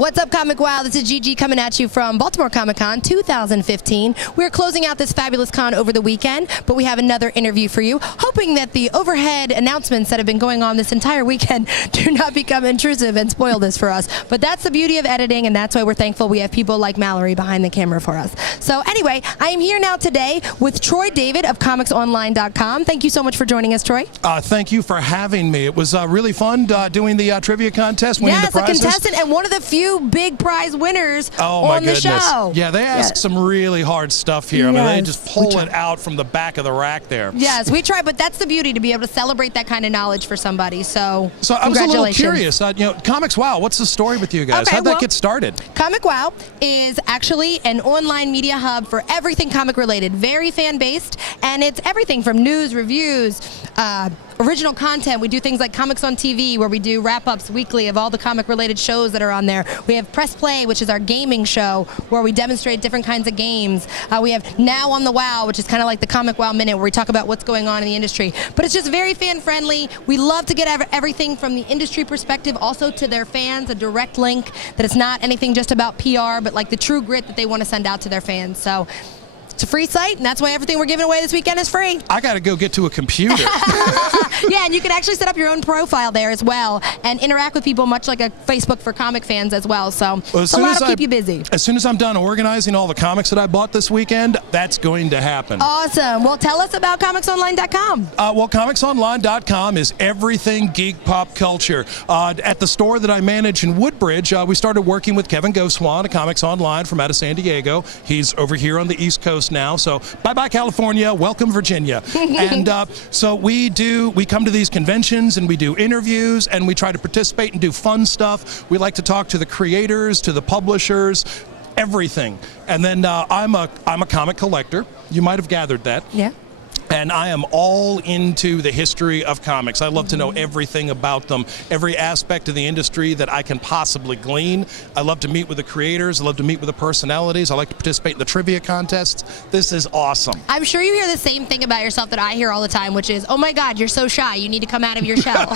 What's up, ComicWow? This is Gigi coming at you from Baltimore Comic-Con 2015. We're closing out this fabulous con over the weekend, but we have another interview for you, hoping that the overhead announcements that have been going on this entire weekend do not become intrusive and spoil this for us. But that's the beauty of editing, and that's why we're thankful we have people like Mallory behind the camera for us. So anyway, I am here now today with Troy David of ComicsOnline.com. Thank you so much for joining us, Troy. Thank you for having me. It was really fun doing the trivia contest, winning the prizes. Yes, a contestant and one of the few big prize winners on my the show. Yeah, they asked some really hard stuff here. I mean, they just pull it out from the back of the rack there. Yes, we try, but that's the beauty, to be able to celebrate that kind of knowledge for somebody. So I was a little curious. You know, ComicWow, what's the story with you guys? How'd that get started? ComicWow is actually an online media hub for everything comic related, very fan based, and it's everything from news, reviews, original content. We do things like Comics on TV, where we do wrap-ups weekly of all the comic-related shows that are on there. We have Press Play, which is our gaming show, where we demonstrate different kinds of games. We have Now on the Wow, which is kind of like the ComicWow Minute, where we talk about what's going on in the industry. But it's just very fan-friendly. We love to get everything from the industry perspective, also to their fans, a direct link, that it's not anything just about PR, but like the true grit that they want to send out to their fans. So it's a free site, and that's why everything we're giving away this weekend is free. I got to go get to a computer. Yeah, and you can actually set up your own profile there as well and interact with people, much like a Facebook for comic fans as well. So it's a lot to keep you busy. As soon as I'm done organizing all the comics that I bought this weekend, that's going to happen. Awesome. Well, tell us about ComicsOnline.com. Well, ComicsOnline.com is everything geek pop culture. At the store that I manage in Woodbridge, we started working with Kevin Goswan at Comics Online from out of San Diego. He's over here on the East Coast now, so bye-bye California, welcome Virginia. And so we come to these conventions and we do interviews and we try to participate and do fun stuff. We like to talk to the creators, to the publishers, everything. And then I'm a comic collector. You might have gathered that. Yeah. And I am all into the history of comics. I love to know everything about them, every aspect of the industry that I can possibly glean. I love to meet with the creators. I love to meet with the personalities. I like to participate in the trivia contests. This is awesome. I'm sure you hear the same thing about yourself that I hear all the time, which is, oh my God, you're so shy. You need to come out of your shell.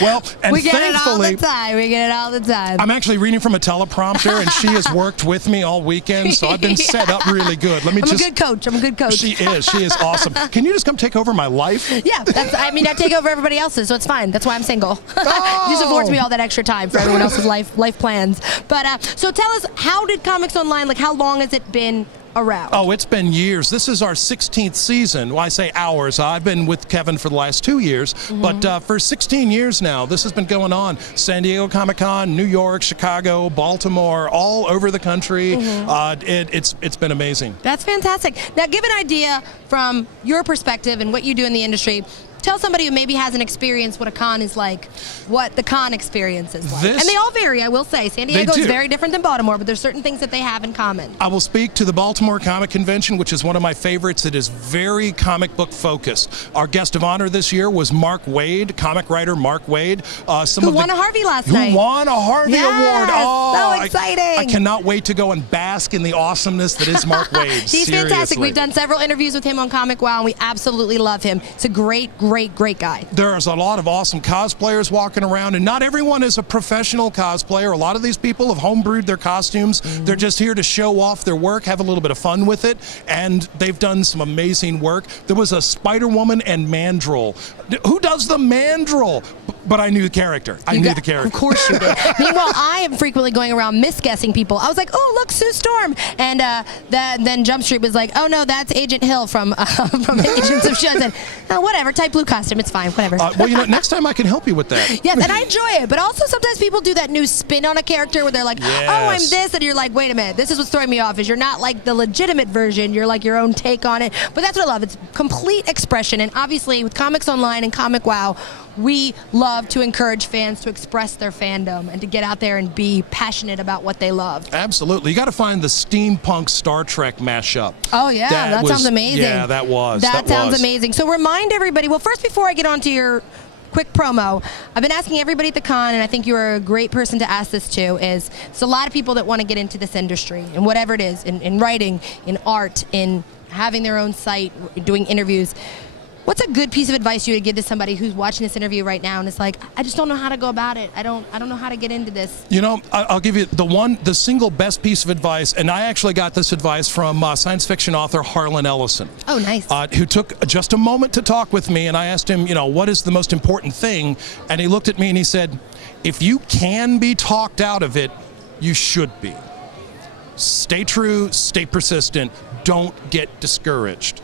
Well, and we get it all thankfully, the time. We get it all the time. I'm actually reading from a teleprompter, and she has worked with me all weekend, so I've been set up really good. I'm a good coach. I'm a good coach. She is. She is awesome. Can you just come take over my life? Yeah, I mean, I take over everybody else's, so it's fine. That's why I'm single. Oh. It just affords me all that extra time for everyone else's life plans. But so tell us, how did Comics Online, like, how long has it been around? Oh, it's been years. This is our 16th season. Well, I say ours. I've been with Kevin for the last 2 years, but for 16 years now, this has been going on. San Diego Comic-Con, New York, Chicago, Baltimore, all over the country. It's been amazing. That's fantastic. Now, give an idea from your perspective and what you do in the industry. Tell somebody who maybe hasn't experienced what a con is like, what the con experience is like. And they all vary, I will say. San Diego is very different than Baltimore, but there's certain things that they have in common. I will speak to the Baltimore Comic Convention, which is one of my favorites. It is very comic book focused. Our guest of honor this year was Mark Wade, comic writer Mark Wade. Who won a Harvey last night. Who won a Harvey Award. Oh, so exciting. I cannot wait to go and bask in the awesomeness that is Mark Wade. He's fantastic. We've done several interviews with him on ComicWow, and we absolutely love him. It's a great guy. There's a lot of awesome cosplayers walking around, and not everyone is a professional cosplayer. A lot of these people have homebrewed their costumes. They're just here to show off their work, have a little bit of fun with it, and they've done some amazing work. There was a Spider-Woman and Mandrill. Who does the Mandrill? But I knew the character. I knew the character. Of course you did. Meanwhile, I am frequently going around misguessing people. I was like, oh, look, Sue Storm. And then Jump Street was like, oh, no, that's Agent Hill from Agents of S.H.I.E.L.D. And oh, whatever, type blue costume. It's fine, whatever. Well, you know, next time I can help you with that. Yes, and I enjoy it. But also sometimes people do that new spin on a character where they're like, oh, I'm this. And you're like, wait a minute, this is what's throwing me off, is you're not like the legitimate version. You're like your own take on it. But that's what I love. It's complete expression. And obviously with Comics Online and ComicWow, we love to encourage fans to express their fandom and to get out there and be passionate about what they love. Absolutely. You got to find the steampunk Star Trek mashup. Oh, yeah. That sounds amazing. Yeah, that was. That sounds amazing. So remind everybody, well, first, before I get on to your quick promo, I've been asking everybody at the con, and I think you're a great person to ask this to, is there's a lot of people that want to get into this industry, and whatever it is, in writing, in art, in having their own site, doing interviews. What's a good piece of advice you would give to somebody who's watching this interview right now and is like, I just don't know how to go about it. I don't know how to get into this. You know, I'll give you the single best piece of advice, and I actually got this advice from science fiction author Harlan Ellison. Oh, nice. Who took just a moment to talk with me, and I asked him, you know, what is the most important thing? And he looked at me and he said, if you can be talked out of it, you should be. Stay true, stay persistent, don't get discouraged.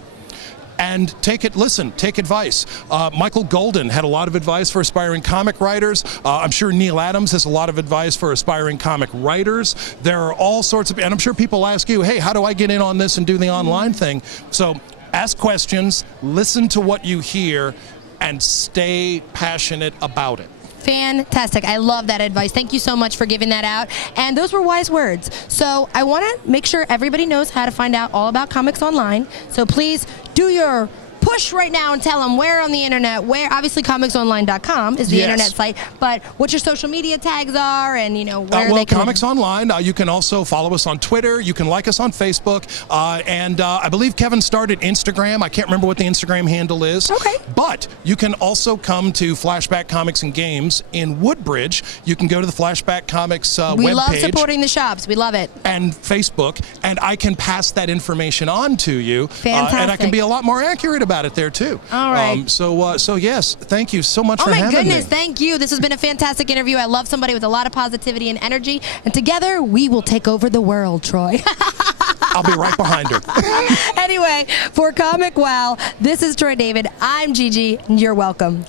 And take advice. Michael Golden had a lot of advice for aspiring comic writers. I'm sure Neil Adams has a lot of advice for aspiring comic writers. There are all sorts of, and I'm sure people ask you, hey, how do I get in on this and do the online thing? So ask questions, listen to what you hear, and stay passionate about it. Fantastic. I love that advice. Thank you so much for giving that out. And those were wise words. So I want to make sure everybody knows how to find out all about Comics Online. So please do your push right now and tell them where on the internet, where obviously comicsonline.com is the internet site, but what your social media tags are and, you know, where they can... Comics Online, you can also follow us on Twitter, you can like us on Facebook, and I believe Kevin started Instagram. I can't remember what the Instagram handle is. Okay. But you can also come to Flashback Comics and Games in Woodbridge. You can go to the Flashback Comics webpage. We love supporting the shops. We love it. And Facebook, and I can pass that information on to you. Fantastic. And I can be a lot more accurate about it there too. All right. So yes, thank you so much for having me. Oh my goodness, thank you. This has been a fantastic interview. I love somebody with a lot of positivity and energy, and together we will take over the world, Troy. I'll be right behind her. Anyway, for Comic Wow, this is Troy David. I'm Gigi, and you're welcome.